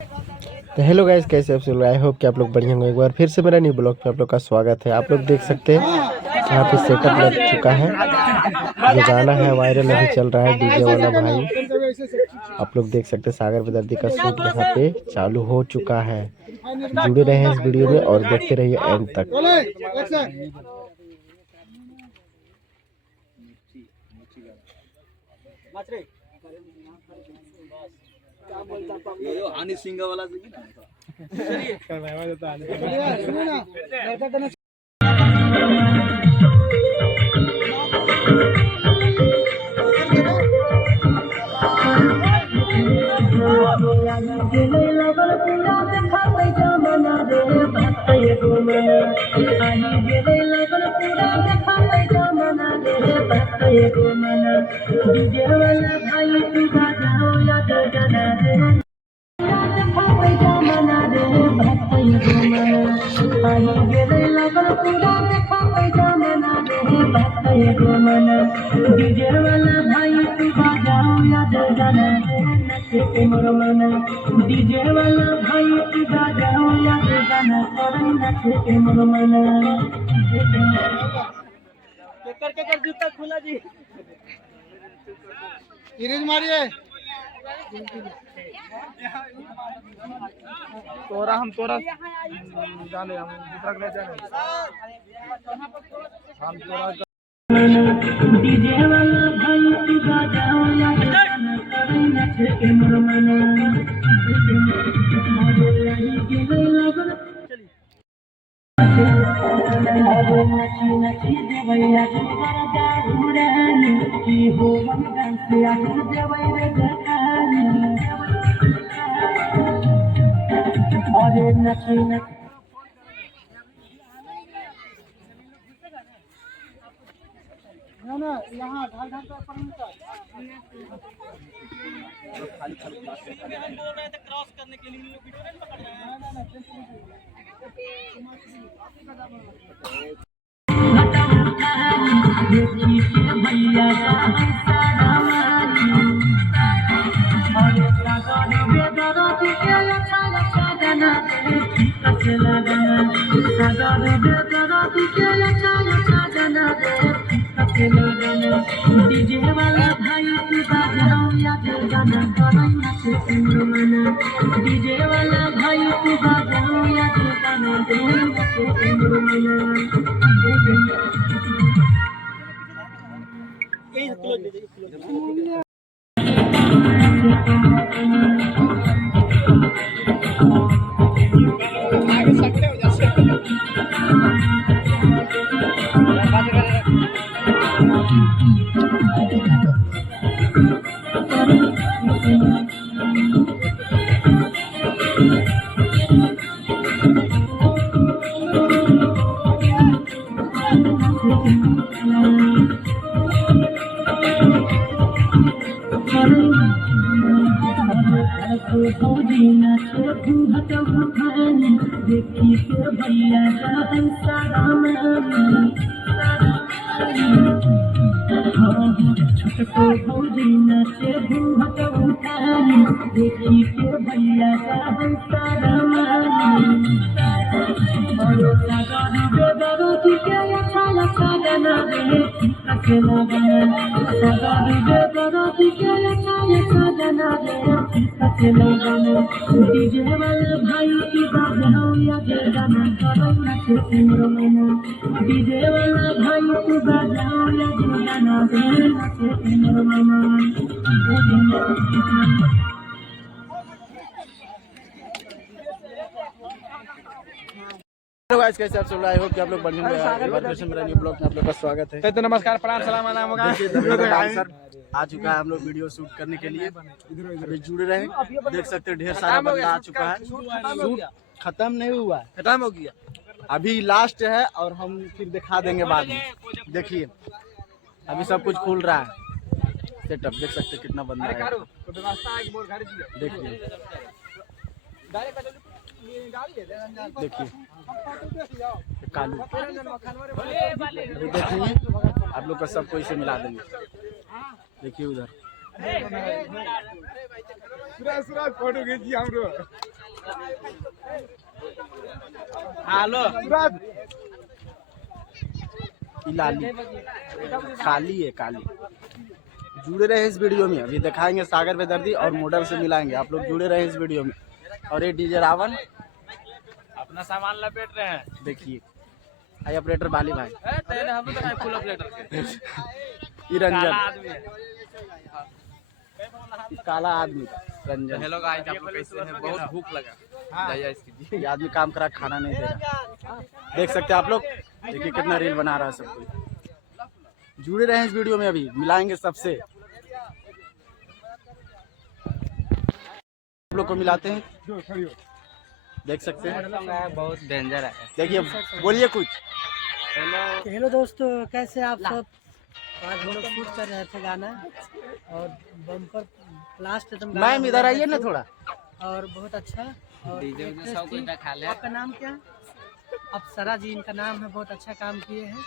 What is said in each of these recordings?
तो hello guys, कैसे आप सब? आई होप कि आप लोग बढ़िया होंगे। एक बार फिर से मेरा न्यू ब्लॉग पे आप लोग का स्वागत है। आप लोग देख सकते हैं यहाँ पे सेटअप लग चुका है। जो गाना है वायरल अभी चल रहा है, डीजे वाला भाई। आप लोग देख सकते हैं सागर बेदर्दी का शूट यहाँ पे चालू हो चुका है। जुड़े रहे हैं इस वीडियो में और देखते रहिए एंड तक। हनी सिंह वाला डीजे वाला भाई तू बजाओ या गाना नचे के मोरमना डीजे वाला भाई तू बजाओ या गाना नचे के मोरमना कर जूता खुला जी इरेज मारिए तोरा जाने हम दूसरा ले जाने हम तोरा डीजे वाला भाई तू बजाओ या गाना नचे के मोरमना नची नची देवैया जुगरदा उड़ानी की हो मन से आखिर देवैया जखानी अरे नची नची ना यहाँ ढाल ढाल का परमिशन खाली खाली बात कर रहे हैं। बोल रहे थे क्रॉस करने के लिए वीडियो नहीं पकड़ रहे हैं। भैया डीजे वाला भाई तू बजाओ या गाना नचे के मोरमना डीजे वाला भाई तू बजाओ या गाना नचे के मोरमना देखी के भैया छोटको भौजी नाचे भूहट उठानी देखी के भैया डीजे वाला भाई की बजाओ या गाना नचे के मोरमना डीजे वाला भाई की बजाओ या गाना नचे के मोरमना हेलो गाइस, कैसे आप सब? आई होप कि आप लोग बढ़िया होंगे। एक बार फिर से मेरा न्यू ब्लॉग में आप लोग का स्वागत है। तो नमस्कार, प्रणाम, सलाम नाम होगा डांसर आ चुका है हम लोग वीडियो शूट करने के लिए। अभी जुड़े रहे, देख सकते हैं ढेर सारा बंदा आ चुका है। शूट खत्म नहीं हुआ है, खत्म हो गया, अभी लास्ट है और हम फिर दिखा देंगे बाद में। देखिए अभी सब कुछ खुल रहा है। सेटअप देख सकते हैं कितना बंदा है। देखिए देखिए कालू, देखिए आप लोग का सबको इसे मिला देंगे। देखिए उधर फोटो खींची हमरो हेलो लाली काली है काली। जुड़े रहे इस वीडियो में, अभी दिखाएंगे सागर बेदर्दी और मॉडल से मिलाएंगे। आप लोग जुड़े रहे इस वीडियो में। और ये डीजे रावण अपना सामान लपेट रहे हैं। देखिए, आई ऑपरेटर बाली भाई, हम तो फुल ऑपरेटर के ये रंजन, आदमी है। काला आदमी रंजन। हेलो गाइस, आप लोग कैसे हैं? बहुत भूख लगा। जाइए इसकी ये आदमी काम करा खाना नहीं दे रहा। देख सकते हैं आप लोग, देखिए कितना रील बना रहा है सब कोई। जुड़े रहे इस वीडियो में, अभी मिलाएंगे सबसे। आप लोग को मिलाते हैं, देख सकते हैं। बहुत डेंजर है। देखिए, बोलिए कुछ। हेलो दोस्तों, कैसे आप सब? आज हम लोग शूट कर रहे थे गाना और बम्पर लास्ट एकदम गाना मैम इधर आइए ना थोड़ा। और बहुत अच्छा। और आपका नाम क्या है? अप्सरा जी इनका नाम है। बहुत अच्छा काम किए हैं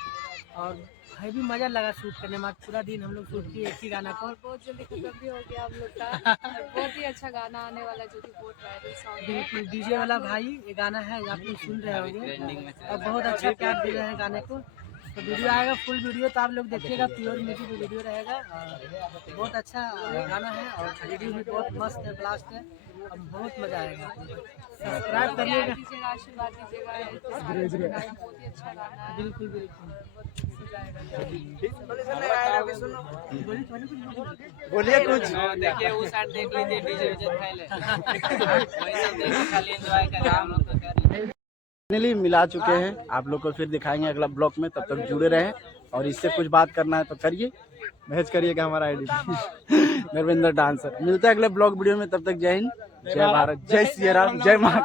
और है भी मजा लगा शूट करने में। आज पूरा दिन हम लोग शूट किए एक ही गाना को। बहुत जल्दी खत्म भी हो गया हम लोग का। बहुत ही अच्छा गाना आने वाला जो कि बहुत वायरल सॉन्ग है। बिल्कुल, डीजे वाला भाई ये गाना है, आप लोग सुन रहे होंगे और बहुत अच्छा प्यार दे रहे हैं गाने को। तो वीडियो आएगा, फुल वीडियो तो आप लोग देखिएगा, प्योर म्यूजिक वीडियो रहेगा। बहुत अच्छा गाना है और वीडियो भी बहुत मस्त है, ब्लास्ट है। अब बहुत मजा आएगा। सब्सक्राइब करिएगा, दीजिएगा, आशीर्वाद दीजिएगा। बहुत ही अच्छा गाना है। बिल्कुल बिल्कुल। बोलिए कुछ। देखिए उस साइड देख लीजिए, डीजे विजय खाइले वही सब देखिए, खाली एंजॉय कर रहे हैं हम लोग तो कर रहे हैं। फाइनली मिला चुके हैं, आप लोग को फिर दिखाएंगे अगला ब्लॉग में। तब तक जुड़े रहें और इससे कुछ बात करना है तो करिए, मैसेज करिएगा हमारा आईडी नरविंदर डांसर। मिलते हैं अगले ब्लॉग वीडियो में, तब तक जय हिंद, जय भारत, जय सिया राम, जय माँ।